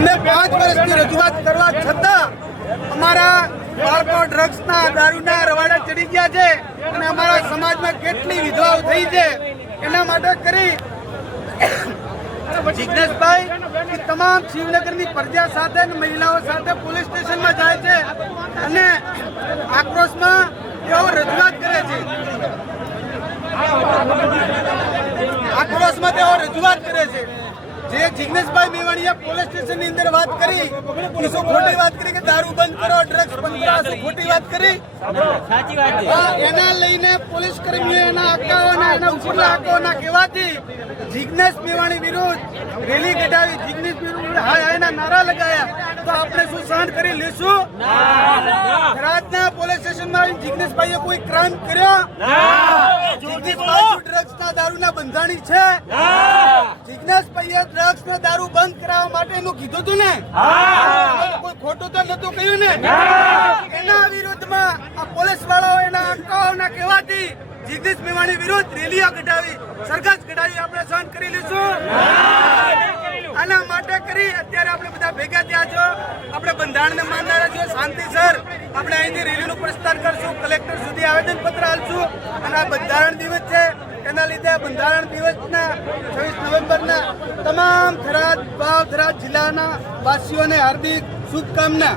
અમે 5 વર્ષથી રજૂઆત કરવા છતાં અમારા બાળકો ડ્રગ્સના દારૂના રવાડા ચડી ગયા છે અને અમારા સમાજમાં કેટલી વિધવાઓ થઈ છે એના માટે કરી જિજ્ઞેશભાઈ તમામ શિવનગરની પ્રજા સાથે મહિલાઓ સાથે પોલીસ સ્ટેશનમાં જાય છે અને આક્રોશમાં તેઓ રજૂઆત કરે છે જે જિજ્ઞેશભાઈ મેવાણીએ પોલીસ સ્ટેશનની અંદર વાત કરી શું ખોટી વાત કરી કે દારૂ બંધ કરો ડ્રગ્સ બંધ કરો ખોટી વાત કરી એના લઈને પોલીસ કર્મીઓ એના હક્કાઓના એના ઉપરના હક્કાઓના કહેવાથી જિજ્ઞેશ મેવાણી વિરુદ્ધ રેલી કઢાવી જિજ્ઞેશ મેવાણી હાય હાયના નારા લગાયા તો આપણે શું સહન કરી લેશું? થરાદના પોલીસ સ્ટેશનમાં જિજ્ઞેશભાઈએ કોઈ ક્રાઇમ કર્યો? જિજ્ઞેશભાઈ ડ્રગ્સના દારૂના બંધાણી છે? જિજ્ઞેશભાઈએ ડ્રગ્સનો દારૂ બંધ કરાવવા માટેનું કીધું હતું ને? કોઈ ખોટું તો નતું કહ્યું ને? એના વિરુદ્ધમાં આ પોલીસ વાળાઓ એના હક્કાઓના કહેવાથી જિજ્ઞેશ મેવાણી વિરુદ્ધ રેલીઓ કઢાવી સરઘસ કઢાવી આપણે સહન કરી લઈશું. આના માટે કરી અત્યારે આપણે બધા ભેગા થયા છો. આપણે બંધારણને માનનારા છીએ શાંતિસર આપણે અહીંથી રેલીનું પ્રસ્થાન કરશું, કલેક્ટર સુધી આવેદનપત્ર આપશું અને આ બંધારણ દિવસ છે એના લીધે બંધારણ દિવસના 26 નવેમ્બરના તમામ થરાદ જિલ્લાના વાસીઓને હાર્દિક શુભકામના.